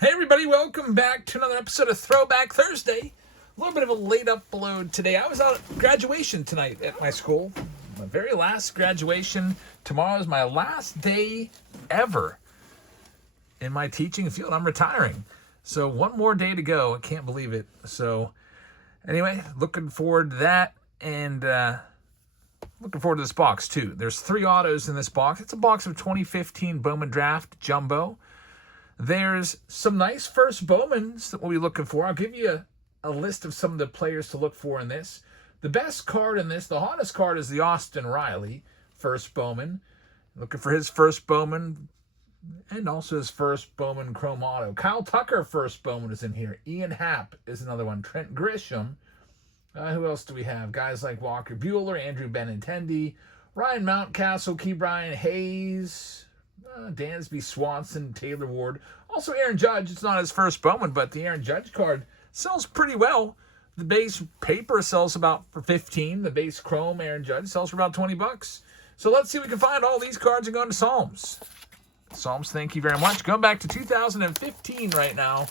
Hey everybody, welcome back to another episode of Throwback Thursday. A little bit of a late upload today. I was out at graduation tonight at my school. My very last graduation. Tomorrow is my last day ever in my teaching field. I'm retiring. So one more day to go. I can't believe it. So anyway, looking forward to that, and looking forward to this box too. There's 3 autos in this box. It's a box of 2015 Bowman Draft Jumbo. There's some nice first Bowmans that we'll be looking for. I'll give you a list of some of the players to look for in this. The best card in this, the hottest card, is the Austin Riley first Bowman. Looking for his first Bowman and also his first Bowman Chrome Auto. Kyle Tucker first Bowman is in here. Ian Happ is another one. Trent Grisham. Who else do we have? Guys like Walker Buehler, Andrew Benintendi, Ryan Mountcastle, Key Brian Hayes, Dansby Swanson, Taylor Ward. Also Aaron Judge. It's not his first Bowman, but the Aaron Judge card sells pretty well. The base paper sells about for $15. The base chrome Aaron Judge sells for about $20. So let's see if we can find all these cards and go into Psalms. Psalms, thank you very much. Going back to 2015 right now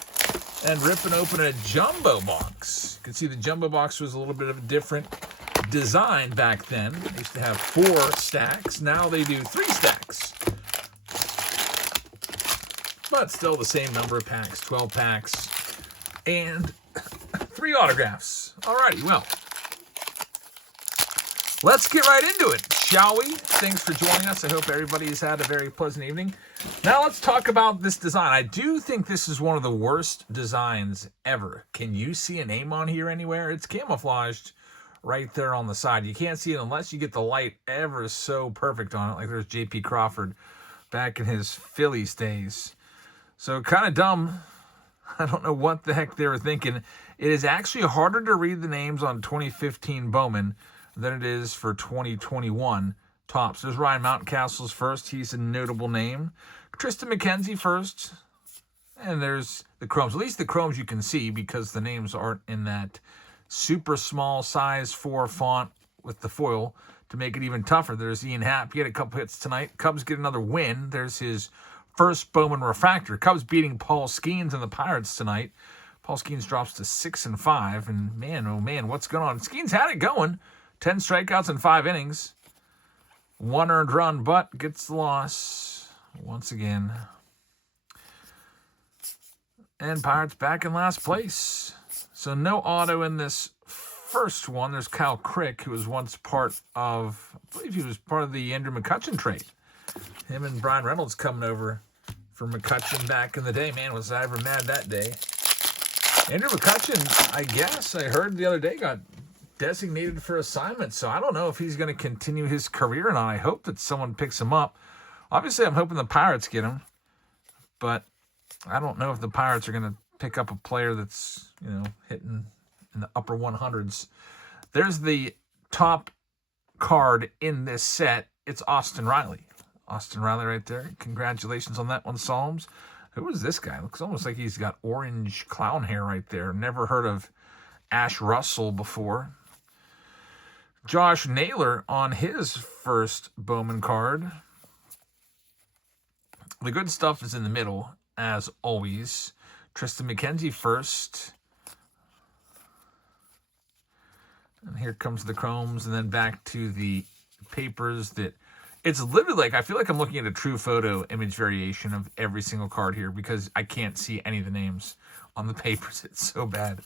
and ripping open a jumbo box. You can see the jumbo box was a little bit of a different design back then. They used to have 4 stacks. Now they do 3 stacks. But still the same number of packs, 12 packs, and 3 autographs. Alrighty, well, let's get right into it, shall we? Thanks for joining us. I hope everybody's had a very pleasant evening. Now let's talk about this design. I do think this is one of the worst designs ever. Can you see a name on here anywhere? It's camouflaged right there on the side. You can't see it unless you get the light ever so perfect on it, like there's J.P. Crawford back in his Phillies days. So kind of dumb. I don't know what the heck they were thinking. It is actually harder to read the names on 2015 Bowman than it is for 2021 Topps. There's Ryan Mountcastle's first. He's a notable name. Tristan McKenzie first. And there's the Chromes. At least the Chromes you can see because the names aren't in that super small size 4 font with the foil to make it even tougher. There's Ian Happ. He had a couple hits tonight. Cubs get another win. There's his first Bowman refractor. Cubs beating Paul Skeens and the Pirates tonight. Paul Skeens drops to 6-5, and man, oh man, what's going on? Skeens had it going. 10 strikeouts in 5 innings. 1 earned run, but gets the loss once again. And Pirates back in last place. So no auto in this first one. There's Kyle Crick, who was once part of, I believe he was part of the Andrew McCutchen trade. Him and Brian Reynolds coming over for McCutchen back in the day. Man, was I ever mad that day. Andrew McCutchen, I guess, I heard the other day, got designated for assignment. So I don't know if he's going to continue his career or not. I hope that someone picks him up. Obviously, I'm hoping the Pirates get him. But I don't know if the Pirates are going to pick up a player that's, hitting in the upper 100s. There's the top card in this set. It's Austin Riley. Austin Riley right there. Congratulations on that one, Psalms. Who is this guy? Looks almost like he's got orange clown hair right there. Never heard of Ash Russell before. Josh Naylor on his first Bowman card. The good stuff is in the middle, as always. Tristan McKenzie first. And here comes the chromes, and then back to the papers that... It's literally like, I feel like I'm looking at a true photo image variation of every single card here because I can't see any of the names on the papers. It's so bad.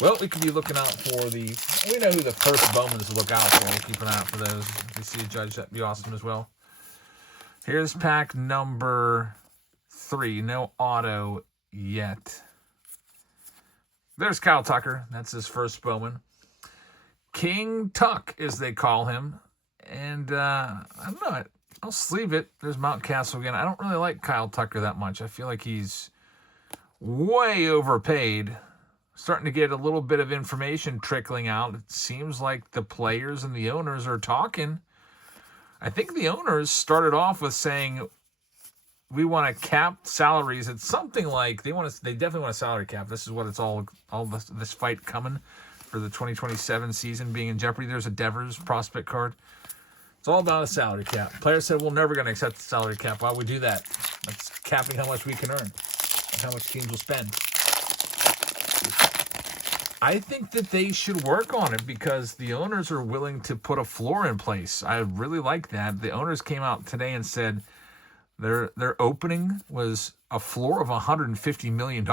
Well, we could be looking out for the... We know who the first Bowmans to look out for. We'll keep an eye out for those. If you see a judge, that'd be awesome as well. Here's pack number 3. No auto yet. There's Kyle Tucker. That's his first Bowman. King Tuck, as they call him. And I don't know. I'll sleeve it. There's Mountcastle again. I don't really like Kyle Tucker that much. I feel like he's way overpaid. Starting to get a little bit of information trickling out. It seems like the players and the owners are talking. I think the owners started off with saying we want to cap salaries. It's something like they definitely want a salary cap. This is what it's all this fight coming for the 2027 season being in jeopardy. There's a Devers prospect card. It's all about a salary cap. Players said, we're never going to accept the salary cap. Why would we do that? That's capping how much we can earn. how much teams will spend. I think that they should work on it because the owners are willing to put a floor in place. I really like that. The owners came out today and said their opening was a floor of $150 million.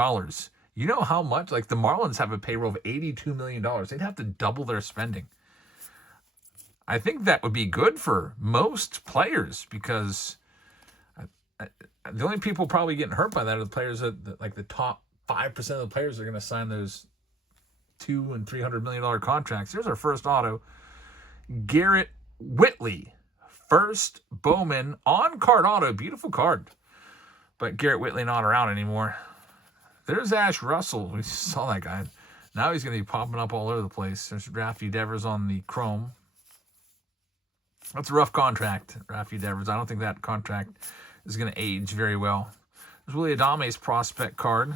You know how much? Like the Marlins have a payroll of $82 million. They'd have to double their spending. I think that would be good for most players because the only people probably getting hurt by that are the players that like the top 5% of the players are going to sign those $200 and $300 million contracts. Here's our first auto. Garrett Whitley. First Bowman on-card auto. Beautiful card. But Garrett Whitley not around anymore. There's Ash Russell. We saw that guy. Now he's going to be popping up all over the place. There's Rafi Devers on the chrome. That's a rough contract, Rafi Devers. I don't think that contract is going to age very well. There's Willie Adame's prospect card.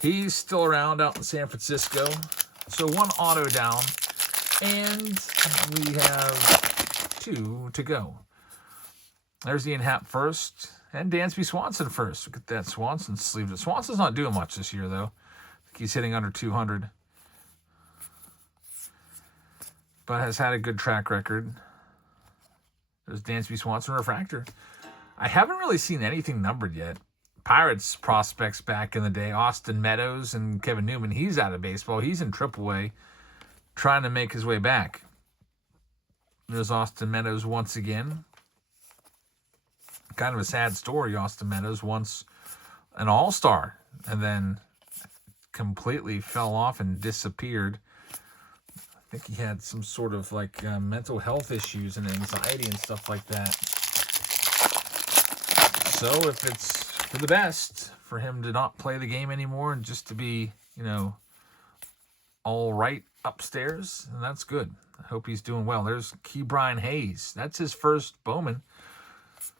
He's still around out in San Francisco. So one auto down. And we have 2 to go. There's Ian Happ first. And Dansby Swanson first. Look at that Swanson sleeve. Swanson's not doing much this year, though. I think he's hitting under 200. But has had a good track record. There's Dansby Swanson refractor. I haven't really seen anything numbered yet. Pirates prospects back in the day. Austin Meadows and Kevin Newman. He's out of baseball. He's in AAA trying to make his way back. There's Austin Meadows once again. Kind of a sad story. Austin Meadows, once an all-star, and then completely fell off and disappeared. I think he had some sort of like mental health issues and anxiety and stuff like that. So if it's for the best for him to not play the game anymore and just to be, you know, all right upstairs, and that's good. I hope he's doing well. There's Ke'Bryan Hayes. That's his first Bowman.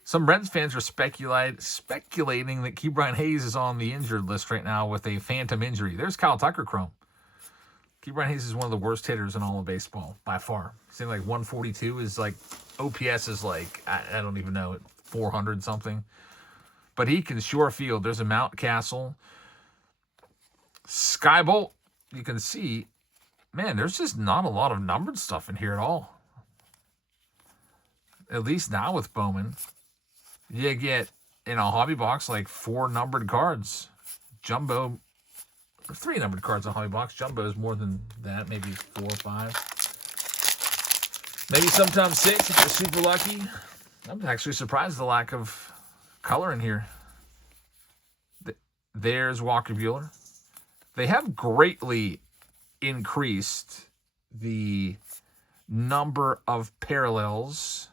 Some Reds fans are speculating that Ke'Bryan Hayes is on the injured list right now with a phantom injury. There's Kyle Tucker chrome. Ke'Bryan Hayes is one of the worst hitters in all of baseball by far. Saying like 142 is like OPS is like I don't even know, 400 something. But he can sure field. There's a Mountcastle. Skybolt. You can see, man, there's just not a lot of numbered stuff in here at all. At least now with Bowman. You get, in a hobby box, like 4 numbered cards. Jumbo, 3 numbered cards in a hobby box. Jumbo is more than that, maybe 4 or 5. Maybe sometimes 6 if you're super lucky. I'm actually surprised at the lack of color in here. There's Walker Buehler. They have greatly increased the number of parallels.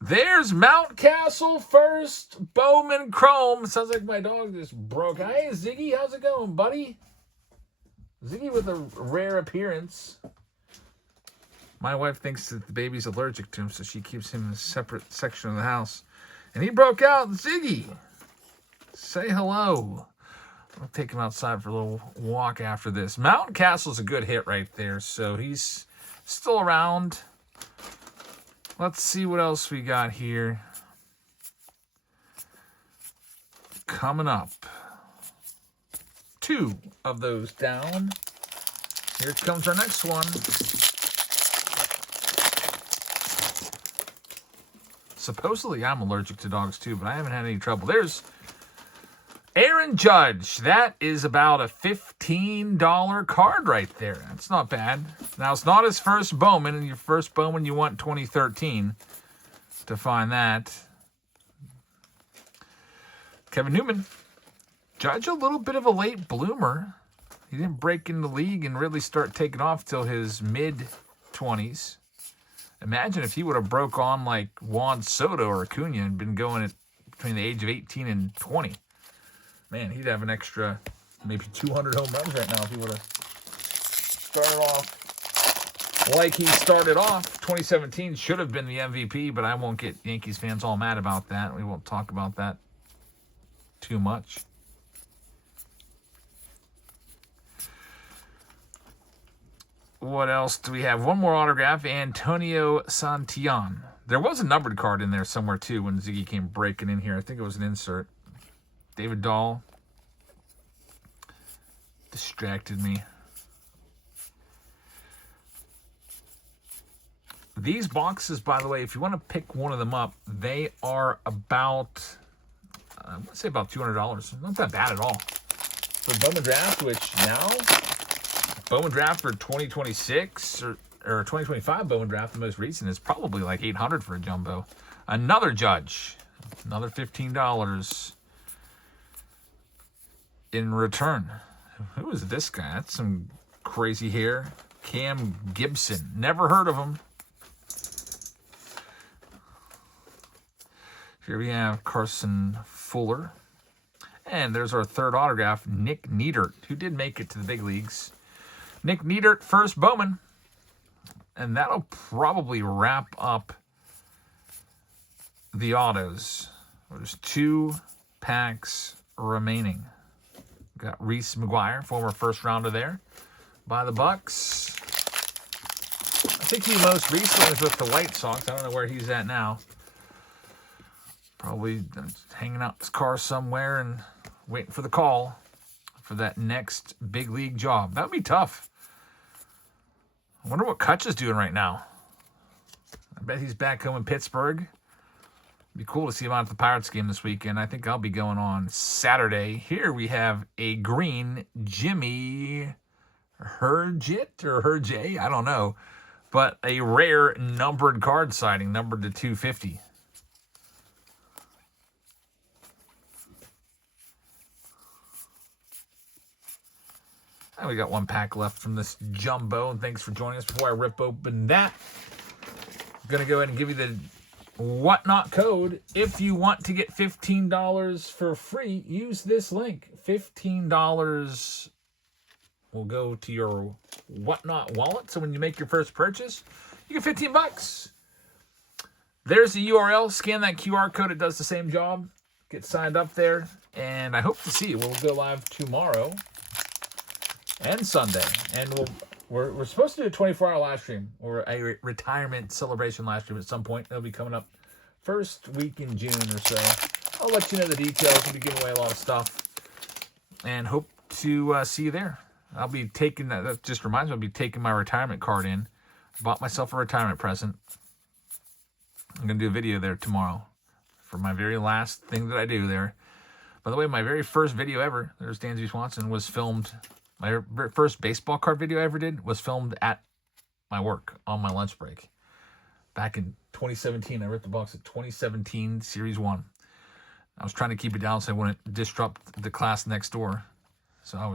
There's Mountcastle first Bowman chrome. Sounds like my dog just broke. Hey, Ziggy, how's it going, buddy? Ziggy with a rare appearance. My wife thinks that the baby's allergic to him, so she keeps him in a separate section of the house. And he broke out. Ziggy, say hello. I'll take him outside for a little walk after this. Mountcastle's a good hit right there, so he's still around. Let's see what else we got here. Coming up. 2 of those down. Here comes our next one. Supposedly I'm allergic to dogs too, but I haven't had any trouble. There's Aaron Judge. That is about a $15 card right there. That's not bad. Now, it's not his first Bowman, and your first Bowman you want 2013 to find that. Kevin Newman. Judge, a little bit of a late bloomer. He didn't break in the league and really start taking off till his mid-20s. Imagine if he would have broke on like Juan Soto or Acuna and been going at between the age of 18 and 20. Man, he'd have an extra maybe 200 home runs right now if he would have started off like he started off. 2017 should have been the MVP, but I won't get Yankees fans all mad about that. We won't talk about that too much. What else do we have? One more autograph. Antonio Santillan. There was a numbered card in there somewhere, too, when Ziggy came breaking in here. I think it was an insert. David Dahl. Distracted me. These boxes, by the way, if you want to pick one of them up, they are about, I want to say about $200. Not that bad at all. For Bowman Draft, which now, Bowman Draft for 2026 or 2025 Bowman Draft, the most recent, is probably like $800 for a jumbo. Another Judge, another $15 in return. Who is this guy? That's some crazy hair. Cam Gibson. Never heard of him. Here we have Carson Fuller. And there's our third autograph, Nick Neidert, who did make it to the big leagues. Nick Neidert, first Bowman. And that'll probably wrap up the autos. There's 2 packs remaining. Got Reese McGuire, former first rounder there by the Bucks. I think he most recently was with the White Sox. I don't know where he's at now. Probably hanging out his car somewhere and waiting for the call for that next big league job. That would be tough. I wonder what Kutch is doing right now. I bet he's back home in Pittsburgh. It'd be cool to see him out at the Pirates game this weekend. I think I'll be going on Saturday. Here we have a green Jimmy Herjit or Herjay, I don't know. But a rare numbered card sighting, numbered to 250. And we got 1 pack left from this jumbo. And thanks for joining us. Before I rip open that, I'm going to go ahead and give you the Whatnot code. If you want to get $15 for free, use this link. $15 will go to your Whatnot wallet. So when you make your first purchase, you get 15 bucks. There's the URL. Scan that QR code. It does the same job. Get signed up there. And I hope to see you. We'll go live tomorrow and Sunday. And we're supposed to do a 24-hour live stream or a retirement celebration live stream at some point. It'll be coming up first week in June or so. I'll let you know the details. We'll be giving away a lot of stuff. And hope to see you there. I'll be taking that just reminds me, I'll be taking my retirement card in. Bought myself a retirement present. I'm going to do a video there tomorrow for my very last thing that I do there. By the way, my very first video ever, there's Dansby Swanson, was filmed. My first baseball card video I ever did was filmed at my work on my lunch break. Back in 2017, I ripped the box at 2017 Series 1. I was trying to keep it down so I wouldn't disrupt the class next door. So it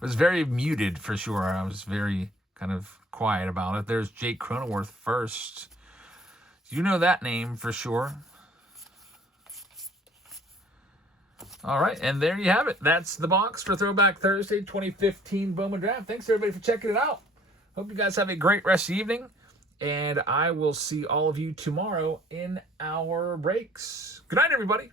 was very muted for sure. I was very kind of quiet about it. There's Jake Cronenworth first. You know that name for sure. All right, and there you have it. That's the box for Throwback Thursday 2015 Bowman Draft. Thanks, everybody, for checking it out. Hope you guys have a great rest of the evening, and I will see all of you tomorrow in our breaks. Good night, everybody.